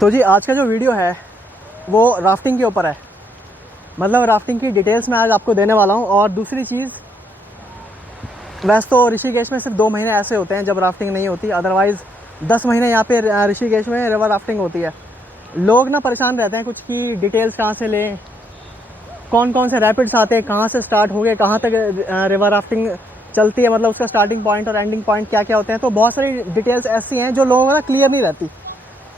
तो जी आज का जो वीडियो है वो राफ्टिंग के ऊपर है। मतलब राफ्टिंग की डिटेल्स मैं आज आपको देने वाला हूँ। और दूसरी चीज़, वैसे तो ऋषिकेश में सिर्फ 2 महीने ऐसे होते हैं जब राफ्टिंग नहीं होती, अदरवाइज़ 10 महीने यहाँ पे ऋषिकेश में रिवर राफ्टिंग होती है। लोग ना परेशान रहते हैं कुछ की डिटेल्स कहाँ से लें, कौन कौन से रैपिड्स आते हैं, कहाँ से स्टार्ट हो गए, कहाँ तक रिवर राफ्टिंग चलती है, मतलब उसका स्टार्टिंग पॉइंट और एंडिंग पॉइंट क्या क्या होते हैं। तो बहुत सारी डिटेल्स ऐसी हैं जो लोगों को ना क्लियर नहीं रहती।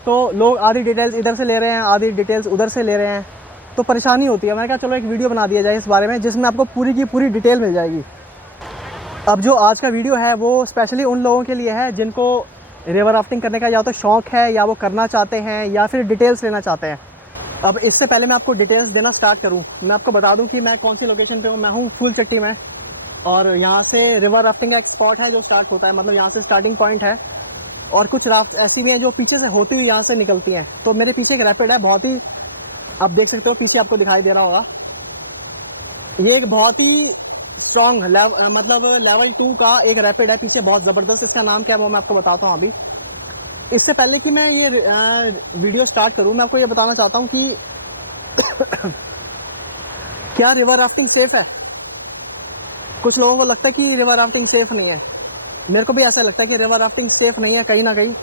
तो लोग आधी डिटेल्स इधर से ले रहे हैं, आधी डिटेल्स उधर से ले रहे हैं, तो परेशानी होती है। मैंने कहा चलो एक वीडियो बना दिया जाए इस बारे में जिसमें आपको पूरी की पूरी डिटेल मिल जाएगी। अब जो आज का वीडियो है वो स्पेशली उन लोगों के लिए है जिनको रिवर राफ्टिंग करने का या तो शौक़ है या वो करना चाहते हैं या फिर डिटेल्स लेना चाहते हैं। अब इससे पहले मैं आपको डिटेल्स देना स्टार्ट करूं, मैं आपको बता दूं कि मैं कौन सी लोकेशन पे हूं। मैं हूं फूलचट्टी में, और यहाँ से रिवर राफ्टिंग का एक स्पॉट है जो स्टार्ट होता है, मतलब यहाँ से स्टार्टिंग पॉइंट है। और कुछ राफ्ट ऐसी भी हैं जो पीछे से होती हुई यहाँ से निकलती हैं। तो मेरे पीछे एक रैपिड है, बहुत ही, आप देख सकते हो पीछे आपको दिखाई दे रहा होगा। ये एक बहुत ही स्ट्रॉन्ग मतलब लेवल 2 का एक रैपिड है पीछे, बहुत ज़बरदस्त। इसका नाम क्या है वो मैं आपको बताता हूँ अभी। इससे पहले कि मैं ये वीडियो स्टार्ट करूँ, मैं आपको ये बताना चाहता हूँ कि क्या रिवर राफ्टिंग सेफ़ है। कुछ लोगों को लगता है कि रिवर राफ्टिंग सेफ़ नहीं है, मेरे को भी ऐसा लगता है कि रिवर राफ्टिंग सेफ़ नहीं है कहीं ना कहीं।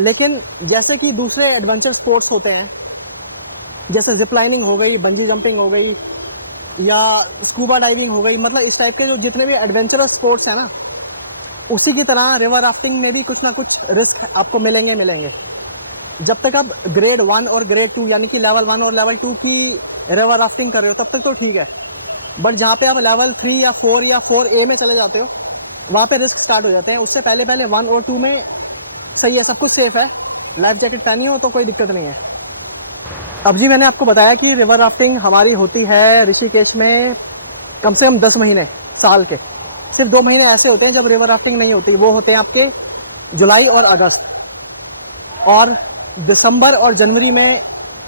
लेकिन जैसे कि दूसरे एडवेंचर स्पोर्ट्स होते हैं, जैसे जिप लाइनिंग हो गई, बंजी जंपिंग हो गई या स्कूबा डाइविंग हो गई, मतलब इस टाइप के जो जितने भी एडवेंचरस स्पोर्ट्स हैं ना, उसी की तरह रिवर राफ्टिंग में भी कुछ ना कुछ रिस्क आपको मिलेंगे। जब तक आप ग्रेड 1 और ग्रेड 2 यानी कि लेवल 1 और लेवल 2 की रिवर राफ्टिंग कर रहे हो तब तक तो ठीक है। बट जहाँ पे आप लेवल 3 या 4 या 4A में चले जाते हो, वहाँ पे रिस्क स्टार्ट हो जाते हैं। उससे पहले 1 और 2 में सही है, सब कुछ सेफ़ है, लाइफ जैकेट पहनी हो तो कोई दिक्कत नहीं है। अब जी मैंने आपको बताया कि रिवर राफ्टिंग हमारी होती है ऋषिकेश में कम से कम 10 महीने साल के। सिर्फ 2 महीने ऐसे होते हैं जब रिवर राफ्टिंग नहीं होती, वो होते हैं आपके जुलाई और अगस्त। और दिसंबर और जनवरी में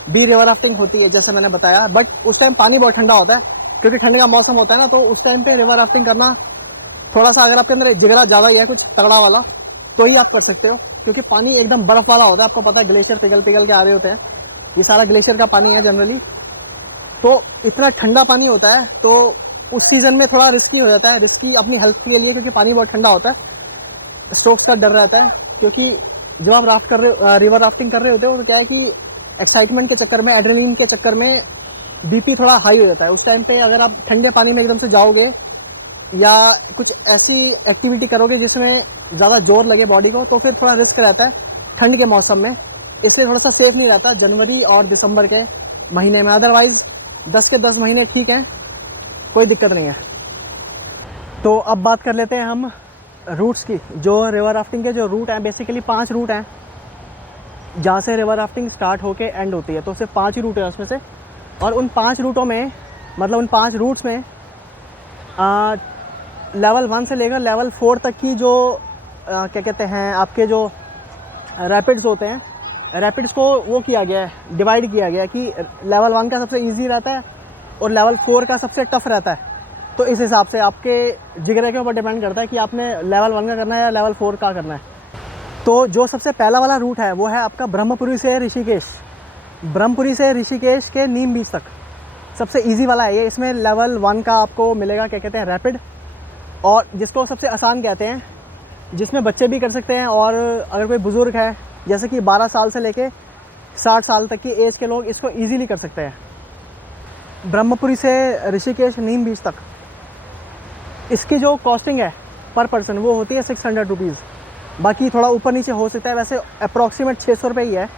भी रिवर राफ्टिंग होती है जैसे मैंने बताया, बट उस टाइम पानी बहुत ठंडा होता है, क्योंकि ठंड का मौसम होता है ना। तो उस टाइम पे रिवर राफ्टिंग करना थोड़ा सा, अगर आपके अंदर जिगरा ज़्यादा ही है कुछ तगड़ा वाला, तो ही आप कर सकते हो, क्योंकि पानी एकदम बर्फ़ वाला होता है। आपको पता है ग्लेशियर पिघल के आ रहे होते हैं, ये सारा ग्लेशियर का पानी है जनरली। तो इतना ठंडा पानी होता है, तो उस सीज़न में थोड़ा रिस्की हो जाता है, रिस्की अपनी हेल्थ के लिए, क्योंकि पानी बहुत ठंडा होता है। स्ट्रोक्स का डर रहता है, क्योंकि जब आप रिवर राफ्टिंग कर रहे होते हो तो क्या है कि एक्साइटमेंट के चक्कर में, एड्रेनलिन के चक्कर में बीपी थोड़ा हाई हो जाता है। उस टाइम पे अगर आप ठंडे पानी में एकदम से जाओगे या कुछ ऐसी एक्टिविटी करोगे जिसमें ज़्यादा जोर लगे बॉडी को, तो फिर थोड़ा रिस्क रहता है ठंड के मौसम में। इसलिए थोड़ा सा सेफ़ नहीं रहता जनवरी और दिसंबर के महीने में। अदरवाइज़ 10 के 10 महीने ठीक हैं, कोई दिक्कत नहीं है। तो अब बात कर लेते हैं हम रूट्स की। जो रिवर राफ्टिंग के जो रूट हैं, बेसिकली 5 रूट हैं जहाँ से रिवर राफ्टिंग स्टार्ट होके एंड होती है। तो सिर्फ 5 ही रूट है उसमें से, और उन 5 रूटों में, मतलब उन 5 रूट्स में लेवल 1 से लेकर लेवल 4 तक की जो क्या कहते हैं आपके जो रैपिड्स होते हैं, रैपिड्स को वो किया गया है, डिवाइड किया गया है कि लेवल 1 का सबसे इजी रहता है और लेवल 4 का सबसे टफ़ रहता है। तो इस हिसाब से आपके जिगरे के ऊपर डिपेंड करता है कि आपने लेवल 1 का करना है या लेवल 4 का करना है। तो जो सबसे पहला वाला रूट है वो है आपका ब्रह्मपुरी से ऋषिकेश। ब्रह्मपुरी से ऋषिकेश के नीम बीच तक सबसे इजी वाला है ये। इसमें लेवल 1 का आपको मिलेगा, क्या कहते हैं, रैपिड, और जिसको सबसे आसान कहते हैं, जिसमें बच्चे भी कर सकते हैं। और अगर कोई बुज़ुर्ग है, जैसे कि 12 साल से लेके 60 साल तक की एज के लोग इसको ईज़िली कर सकते हैं। ब्रह्मपुरी से ऋषिकेश नीम बीच तक इसकी जो कॉस्टिंग है पर पर्सन वो होती है 600 रुपीज़। बाकी थोड़ा ऊपर नीचे हो सकता है, वैसे अप्रॉक्सीमेट 600 रुपये ही है।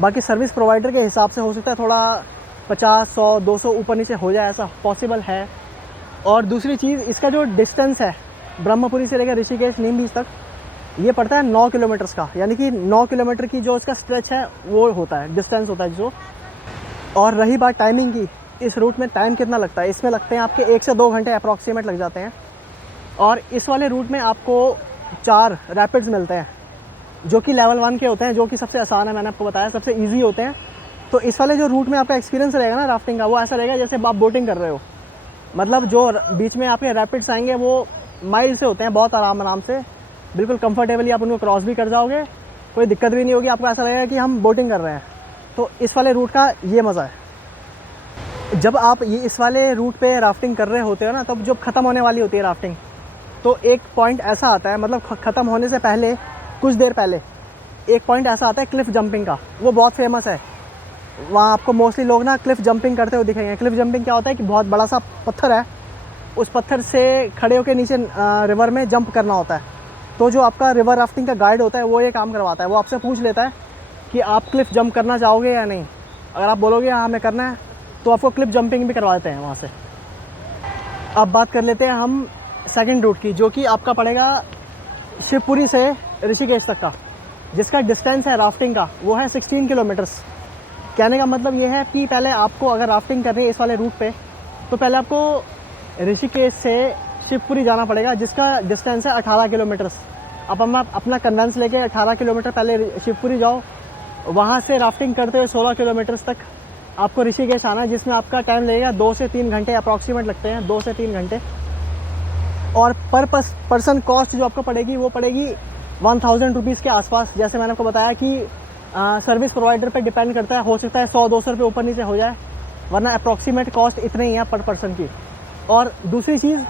बाकी सर्विस प्रोवाइडर के हिसाब से हो सकता है थोड़ा 50, 100, 200 ऊपर नीचे हो जाए, ऐसा पॉसिबल है। और दूसरी चीज़, इसका जो डिस्टेंस है ब्रह्मपुरी से लेकर ऋषिकेश नीम बीच तक, ये पड़ता है 9 किलोमीटर्स का, यानी कि 9 किलोमीटर की जो इसका स्ट्रेच है वो होता है, डिस्टेंस होता है जो। और रही बात टाइमिंग की, इस रूट में टाइम कितना लगता है, इसमें लगते हैं आपके 1 से 2 घंटे अप्रॉक्सीमेट लग जाते हैं। और इस वाले रूट में आपको 4 रैपिड्स मिलते हैं जो कि लेवल 1 के होते हैं, जो कि सबसे आसान है, मैंने आपको बताया सबसे ईजी होते हैं। तो इस वाले जो रूट में आपका एक्सपीरियंस रहेगा ना राफ्टिंग का, वो ऐसा रहेगा जैसे आप बोटिंग कर रहे हो। मतलब जो बीच में आपके रैपिड्स आएंगे वो माइल्ड से होते हैं, बहुत आराम से, बिल्कुल कंफर्टेबली आप उनको क्रॉस भी कर जाओगे कोई दिक्कत भी नहीं होगी, आपको ऐसा लगेगा कि हम बोटिंग कर रहे हैं। तो इस वाले रूट का ये मज़ा है। जब आप ये इस वाले रूट पे राफ्टिंग कर रहे होते हो ना, तब जब ख़त्म होने वाली होती है राफ्टिंग, तो एक पॉइंट ऐसा आता है, मतलब ख़त्म होने से पहले कुछ देर पहले एक पॉइंट ऐसा आता है क्लिफ़ जंपिंग का। वो बहुत फेमस है, वहाँ आपको मोस्टली लोग ना क्लिफ़ जंपिंग करते हुए दिखेंगे। क्लिफ़ जंपिंग क्या होता है कि बहुत बड़ा सा पत्थर है, उस पत्थर से खड़े होकर नीचे रिवर में जंप करना होता है। तो जो आपका रिवर राफ्टिंग का गाइड होता है वो ये काम करवाता है, वो आपसे पूछ लेता है कि आप क्लिफ़ जंप करना चाहोगे या नहीं। अगर आप बोलोगे हाँ हमें करना है, तो आपको क्लिफ़ जंपिंग भी करवा देते हैं वहाँ से। अब बात कर लेते हैं हम सेकंड रूट की, जो कि आपका पड़ेगा शिवपुरी से ऋषिकेश तक का, जिसका डिस्टेंस है राफ्टिंग का वो है 16 किलोमीटर्स। कहने का मतलब ये है कि पहले आपको अगर राफ्टिंग करनी है इस वाले रूट पे, तो पहले आपको ऋषिकेश से शिवपुरी जाना पड़ेगा, जिसका डिस्टेंस है 18 किलोमीटर्स। अब हम अपना कन्वेंस लेके 18 किलोमीटर पहले शिवपुरी जाओ, वहाँ से राफ्टिंग करते हुए 16 किलोमीटर्स तक आपको ऋषिकेश आना है, जिसमें आपका टाइम लगेगा 2 से 3 घंटे अप्रॉक्सीमेट लगते हैं, 2 से 3 घंटे। और पर पर्सन कॉस्ट जो आपको पड़ेगी वो पड़ेगी 1000 रुपीज़ के आसपास। जैसे मैंने आपको बताया कि सर्विस प्रोवाइडर पे डिपेंड करता है, हो सकता है 100-200 रुपये ऊपर नीचे हो जाए, वरना अप्रॉक्सीमेट कॉस्ट इतनी ही है पर पर्सन की। और दूसरी चीज़,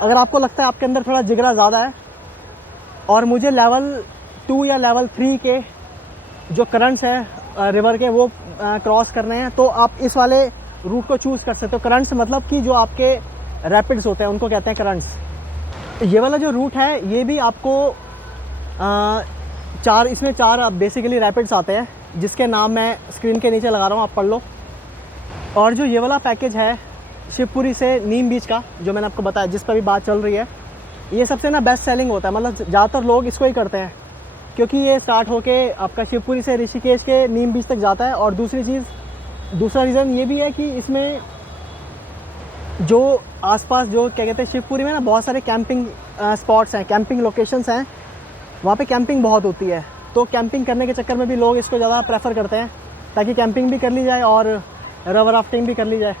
अगर आपको लगता है आपके अंदर थोड़ा जिगरा ज़्यादा है और मुझे लेवल 2 या लेवल 3 के जो करंट्स हैं रिवर के वो क्रॉस करने हैं, तो आप इस वाले रूट को चूज़ कर सकते हो। करंट्स मतलब कि जो आपके रैपिड्स होते हैं उनको कहते हैं करंट्स। ये वाला जो रूट है ये भी आपको इसमें चार बेसिकली रैपिड्स आते हैं, जिसके नाम मैं स्क्रीन के नीचे लगा रहा हूँ, आप पढ़ लो। और जो ये वाला पैकेज है शिवपुरी से नीम बीच का, जो मैंने आपको बताया जिस पर भी बात चल रही है, ये सबसे ना बेस्ट सेलिंग होता है, मतलब ज़्यादातर लोग इसको ही करते हैं, क्योंकि ये स्टार्ट होके आपका शिवपुरी से ऋषिकेश के नीम बीच तक जाता है। और दूसरा रीज़न ये भी है कि इसमें जो आसपास जो क्या कहते हैं, शिवपुरी में ना बहुत सारे कैंपिंग स्पॉट्स हैं, कैंपिंग लोकेशंस हैं, वहाँ पे कैंपिंग बहुत होती है। तो कैंपिंग करने के चक्कर में भी लोग इसको ज़्यादा प्रेफर करते हैं, ताकि कैंपिंग भी कर ली जाए और रिवर राफ्टिंग भी कर ली जाए।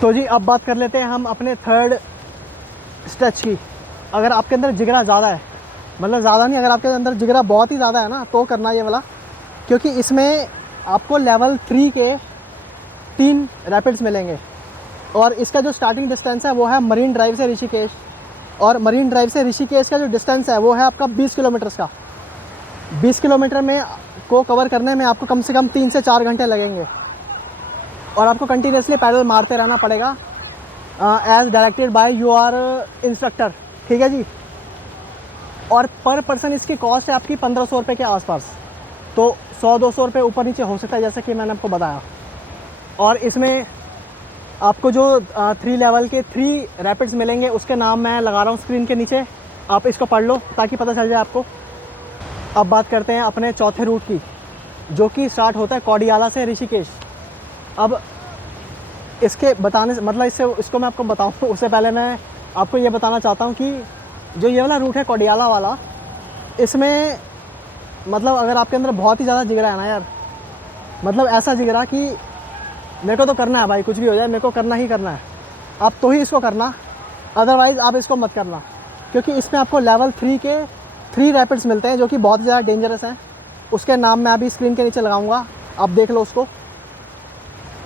तो जी अब बात कर लेते हैं हम अपने थर्ड स्ट्रेच की। अगर आपके अंदर जिगरा ज़्यादा है, मतलब ज़्यादा नहीं, अगर आपके अंदर जिगरा बहुत ही ज़्यादा है ना, तो करना ये वाला, क्योंकि इसमें आपको लेवल 3 के 3 रैपिड्स मिलेंगे। और इसका जो स्टार्टिंग डिस्टेंस है वो है मरीन ड्राइव से ऋषिकेश, और मरीन ड्राइव से ऋषिकेश का जो डिस्टेंस है वो है आपका 20 किलोमीटर्स का। 20 किलोमीटर में को कवर करने में आपको कम से कम 3 से 4 घंटे लगेंगे, और आपको कंटिन्यूसली पैडल मारते रहना पड़ेगा as directed by your instructor, ठीक है जी। और पर पर्सन इसकी कॉस्ट है आपकी 1500 रुपये के आसपास, तो 100-200 रुपये ऊपर नीचे हो सकता है, जैसे कि मैंने आपको बताया। और इसमें आपको जो 3 लेवल के 3 रैपिड्स मिलेंगे, उसके नाम मैं लगा रहा हूँ स्क्रीन के नीचे, आप इसको पढ़ लो ताकि पता चल जाए आपको। अब बात करते हैं अपने चौथे रूट की, जो कि स्टार्ट होता है कोडियाला से ऋषिकेश। अब इसके बताने से मतलब इसको मैं आपको बताऊँ उससे पहले मैं आपको ये बताना चाहता हूँ कि जो ये वाला रूट है कोडियाला वाला, इसमें मतलब अगर आपके अंदर बहुत ही ज़्यादा जिगरा है ना यार, मतलब ऐसा जिगरा कि मेरे को तो करना है भाई, कुछ भी हो जाए मेरे को करना ही करना है, आप तो ही इसको करना, अदरवाइज़ आप इसको मत करना। क्योंकि इसमें आपको लेवल 3 के 3 रैपिड्स मिलते हैं, जो कि बहुत ही ज़्यादा डेंजरस हैं। उसके नाम मैं अभी स्क्रीन के नीचे लगाऊंगा, आप देख लो उसको।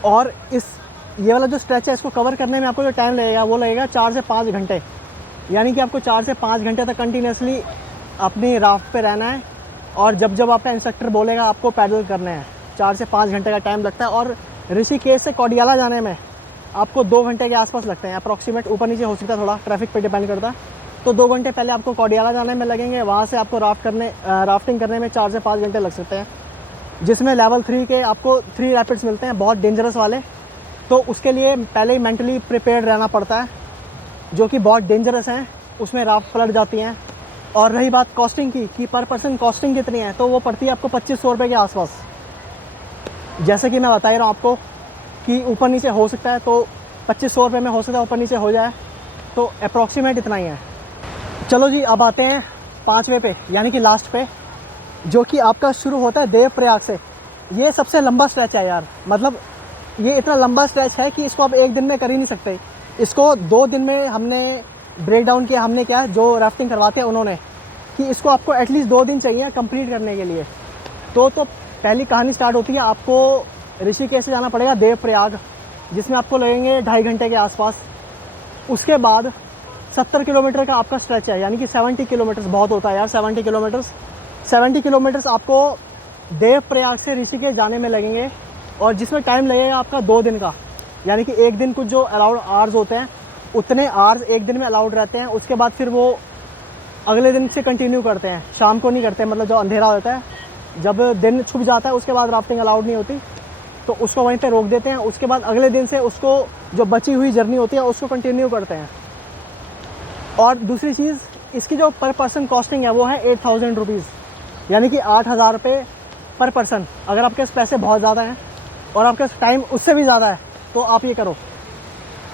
और ये वाला जो स्ट्रेच है, इसको कवर करने में आपको जो टाइम लगेगा वो लगेगा 4 से 5 घंटे, यानी कि आपको 4 से 5 घंटे तक कंटिन्यूसली अपनी राफ्ट पे रहना है, और जब आपका इंस्ट्रक्टर बोलेगा आपको पैडल करने हैं। 4 से 5 घंटे का टाइम लगता है। और ऋषिकेश से कोडियाला जाने में आपको 2 घंटे के आसपास लगते हैं अप्रॉक्सीमेट, ऊपर नीचे हो सकता है, थोड़ा ट्रैफिक पे डिपेंड करता है। तो 2 घंटे पहले आपको कोडियाला जाने में लगेंगे, वहाँ से आपको राफ्टिंग करने में 4 से 5 घंटे लग सकते हैं, जिसमें लेवल 3 के आपको 3 रैपिड्स मिलते हैं, बहुत डेंजरस वाले। तो उसके लिए पहले ही मेंटली प्रिपेयर्ड रहना पड़ता है, जो कि बहुत डेंजरस हैं, उसमें राफ्ट पलट जाती हैं। और रही बात कॉस्टिंग की कि पर पर्सन कॉस्टिंग कितनी है, तो वो पड़ती है आपको 2500 रुपये के आसपास। जैसे कि मैं बता ही रहा हूँ आपको कि ऊपर नीचे हो सकता है, तो 2500 रुपये में हो सकता है ऊपर नीचे हो जाए, तो अप्रॉक्सीमेट इतना ही है। चलो जी अब आते हैं 5वें पे, यानी कि लास्ट पे, जो कि आपका शुरू होता है देवप्रयाग से। ये सबसे लंबा स्ट्रेच है यार, मतलब ये इतना लंबा स्ट्रेच है कि इसको आप एक दिन में कर ही नहीं सकते। इसको 2 दिन में हमने ब्रेक डाउन किया, हमने क्या जो राफ्टिंग करवाते हैं उन्होंने, कि इसको आपको एटलीस्ट 2 दिन चाहिए कंप्लीट करने के लिए। तो पहली कहानी स्टार्ट होती है, आपको ऋषिकेश से जाना पड़ेगा देवप्रयाग, जिसमें आपको लगेंगे 2.5 घंटे के आसपास। उसके बाद 70 किलोमीटर का आपका स्ट्रेच है, यानी कि 70 किलोमीटर्स बहुत होता है यार, 70 किलोमीटर्स आपको देवप्रयाग से ऋषिकेश जाने में लगेंगे, और जिसमें टाइम लगेगा आपका 2 दिन का, यानी कि एक दिन कुछ जो अलाउड आवर्स होते हैं उतने आवर्स एक दिन में अलाउड रहते हैं। उसके बाद फिर वो अगले दिन से कंटिन्यू करते हैं, शाम को नहीं करते, मतलब जो अंधेरा होता है, जब दिन छुप जाता है उसके बाद राफ्टिंग अलाउड नहीं होती, तो उसको वहीं पे रोक देते हैं। उसके बाद अगले दिन से उसको जो बची हुई जर्नी होती है उसको कंटिन्यू करते हैं। और दूसरी चीज़, इसकी जो पर पर्सन कॉस्टिंग है वो है 8,000 रुपीज़, यानी कि 8,000 रुपये पर पर्सन। अगर आपके पास पैसे बहुत ज़्यादा हैं और आपके पास टाइम उससे भी ज़्यादा है तो आप ये करो।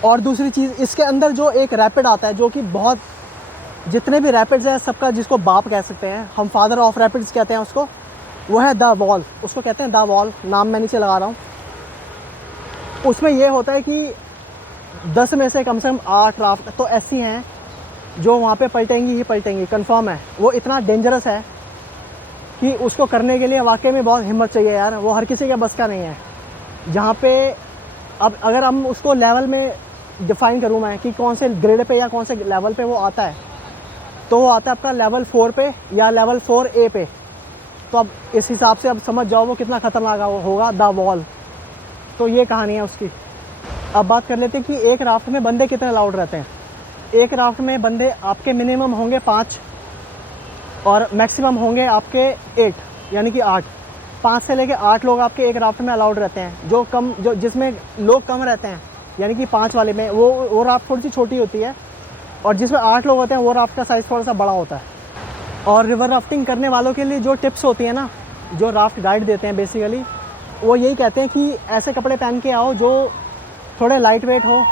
और दूसरी चीज़, इसके अंदर जो एक रैपिड आता है, जो कि बहुत, जितने भी रैपिड्स हैं सबका जिसको बाप कह सकते हैं हम, फादर ऑफ रैपिड्स कहते हैं उसको, वो है द वॉल, उसको कहते हैं द वॉल, नाम मैं नीचे लगा रहा हूँ। उसमें ये होता है कि 10 में से कम 8 राफ्ट तो ऐसी हैं जो वहाँ पे पलटेंगी ही पलटेंगी, कंफर्म है। वो इतना डेंजरस है कि उसको करने के लिए वाकई में बहुत हिम्मत चाहिए यार, वो हर किसी के बस का नहीं है। जहाँ पे अब अगर हम उसको लेवल में डिफ़ाइन करूँ मैं कि कौन से ग्रेड पे या कौन से लेवल पे वो आता है, तो वो आता है आपका लेवल 4 पे या लेवल 4A पे। तो अब इस हिसाब से अब समझ जाओ वो कितना ख़तरनाक होगा द वॉल। तो ये कहानी है उसकी। अब बात कर लेते हैं कि एक राफ्ट में बंदे कितने अलाउड रहते हैं। एक राफ्ट में बंदे आपके मिनिमम होंगे 5 और मैक्सिमम होंगे आपके 8, यानी कि 8। 5 से लेके 8 लोग आपके एक राफ्ट में अलाउड रहते हैं। जो जिसमें लोग कम रहते हैं, यानी कि 5 वाले में वो राफ्ट थोड़ी सी छोटी होती है, और जिसमें 8 लोग होते हैं वो राफ्ट का साइज़ थोड़ा सा बड़ा होता है। और रिवर राफ्टिंग करने वालों के लिए जो टिप्स होती है ना, जो राफ्ट गाइड देते हैं बेसिकली, वो यही कहते हैं कि ऐसे कपड़े पहन के आओ जो थोड़े लाइट वेट हो,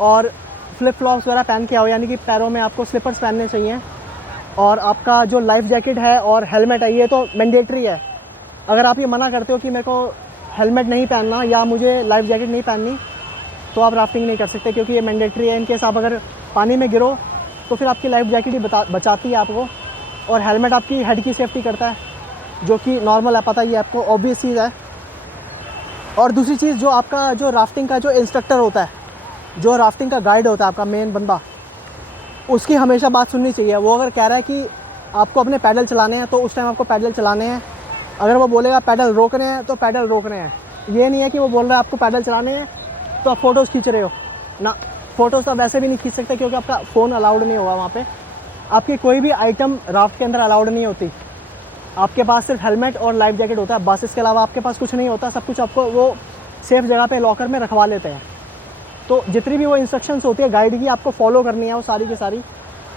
और फ्लिप फ्लॉप्स वगैरह पहन के आओ, यानी कि पैरों में आपको स्लीपर्स पहनने चाहिए। और आपका जो लाइफ जैकेट है और हेलमेट है, ये तो मैंडेटरी है। अगर आप ये मना करते हो कि मेरे को हेलमेट नहीं पहनना या मुझे लाइफ जैकेट नहीं पहननी, तो आप राफ्टिंग नहीं कर सकते, क्योंकि ये मैंडेटरी है। इनकेस आप अगर पानी में गिरो तो फिर आपकी लाइफ जैकेट ही बचाती है आपको, और हेलमेट आपकी हेड की सेफ्टी करता है, जो कि नॉर्मल है, पता ही है आपको, ऑब्वियस चीज़ है। और दूसरी चीज़, जो आपका जो राफ्टिंग का जो इंस्ट्रक्टर होता है, जो राफ्टिंग का गाइड होता है आपका मेन बंदा, उसकी हमेशा बात सुननी चाहिए। वो अगर कह रहा है कि आपको अपने पैडल चलाने हैं तो उस टाइम आपको पैडल चलाने हैं। अगर वो बोलेगा पैडल रोकने हैं तो पैडल रोकने हैं। ये नहीं है कि वो बोल रहा है आपको पैडल चलाने हैं तो आप फ़ोटोज़ खींच रहे हो ना। फ़ोटोज़ आप वैसे भी नहीं खींच सकते, क्योंकि आपका फ़ोन अलाउड नहीं होगा वहाँ पे। आपकी कोई भी आइटम राफ्ट के अंदर अलाउड नहीं होती। आपके पास सिर्फ हेलमेट और लाइफ जैकेट होता है, बस। इसके अलावा आपके पास कुछ नहीं होता। सब कुछ आपको वो सेफ़ जगह पे लॉकर में रखवा लेते हैं। तो जितनी भी वो इंस्ट्रक्शंस होती है गाइड की, आपको फॉलो करनी है वो सारी की सारी।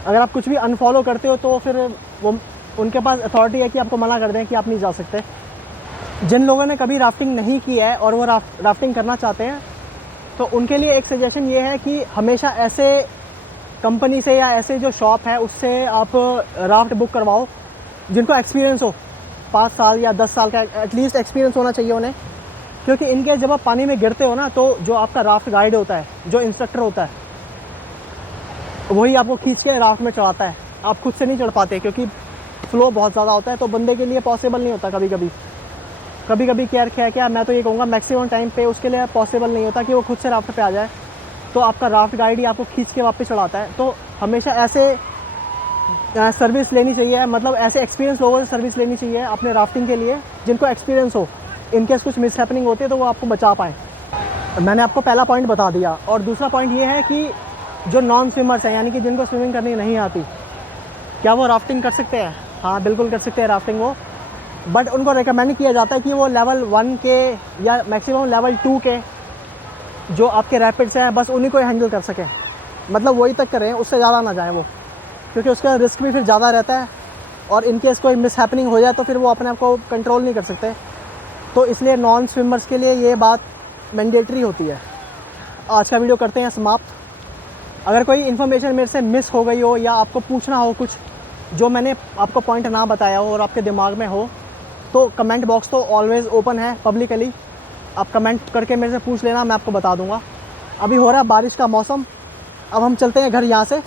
अगर आप कुछ भी अनफॉलो करते हो तो फिर वो उनके पास अथॉरिटी है कि आपको मना कर दें कि आप नहीं जा सकते। जिन लोगों ने कभी राफ्टिंग नहीं की है और वो राफ्टिंग करना चाहते हैं, तो उनके लिए एक सजेशन ये है कि हमेशा ऐसे कंपनी से या ऐसे जो शॉप है उससे आप राफ्ट बुक करवाओ जिनको एक्सपीरियंस हो, 5 साल या 10 साल का एटलीस्ट एक्सपीरियंस होना चाहिए उन्हें। क्योंकि इनके जब आप पानी में गिरते हो ना, तो जो आपका राफ्ट गाइड होता है, जो इंस्ट्रक्टर होता है, वही आपको खींच के राफ्ट में चढ़ाता है। आप खुद से नहीं चढ़ पाते, क्योंकि फ़्लो बहुत ज़्यादा होता है, तो बंदे के लिए पॉसिबल नहीं होता। कभी कभी क्या मैं तो ये कहूँगा मैक्सिमम टाइम पे उसके लिए पॉसिबल नहीं होता कि वो खुद से राफ्ट पे आ जाए। तो आपका राफ्ट गाइड ही आपको खींच के वापस चढ़ाता है। तो हमेशा ऐसे सर्विस लेनी चाहिए, मतलब ऐसे एक्सपीरियंस लोगों से सर्विस लेनी चाहिए अपने राफ्टिंग के लिए, जिनको एक्सपीरियंस हो। इनकेस कुछ मिस हैपनिंग होती है तो वो आपको बचा पाएँ। मैंने आपको पहला पॉइंट बता दिया। और दूसरा पॉइंट ये है कि जो नॉन स्विमर्स हैं, यानी कि जिनको स्विमिंग करनी नहीं आती, क्या वो राफ्टिंग कर सकते हैं? हाँ, बिल्कुल कर सकते हैं राफ्टिंग वो। बट उनको रिकमेंड किया जाता है कि वो लेवल 1 के या मैक्सिमम लेवल 2 के जो आपके रैपिड्स हैं, बस उन्हीं को हैंडल कर सकें। मतलब वही तक करें, उससे ज़्यादा ना जाएँ वो, क्योंकि उसका रिस्क भी फिर ज़्यादा रहता है। और इनकेस कोई मिस हैपनिंग हो जाए तो फिर वो अपने आप को कंट्रोल नहीं कर सकते। तो इसलिए नॉन स्विमर्स के लिए ये बात मैंडेटरी होती है। आज का वीडियो करते हैं समाप्त। अगर कोई इन्फॉर्मेशन मेरे से मिस हो गई हो या आपको पूछना हो कुछ जो मैंने आपको पॉइंट ना बताया हो और आपके दिमाग में हो, तो कमेंट बॉक्स तो ऑलवेज़ ओपन है पब्लिकली। आप कमेंट करके मेरे से पूछ लेना, मैं आपको बता दूंगा। अभी हो रहा है बारिश का मौसम, अब हम चलते हैं घर यहाँ से।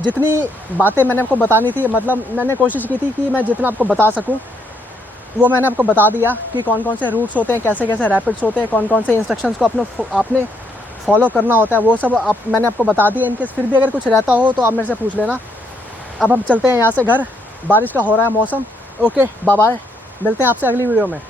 जितनी बातें मैंने आपको बतानी थी, मतलब मैंने कोशिश की थी कि मैं जितना आपको बता सकूं वो मैंने आपको बता दिया कि कौन कौन से रूट्स होते हैं, कैसे कैसे रैपिड्स होते हैं, कौन कौन से इंस्ट्रक्शंस को आपने फॉलो करना होता है, वो सब मैंने आपको बता दिया। इनकेस फिर भी अगर कुछ रहता हो तो आप मेरे से पूछ लेना। अब हम चलते हैं यहाँ से घर, बारिश का हो रहा है मौसम। ओके बाय बाय, मिलते हैं आपसे अगली वीडियो में।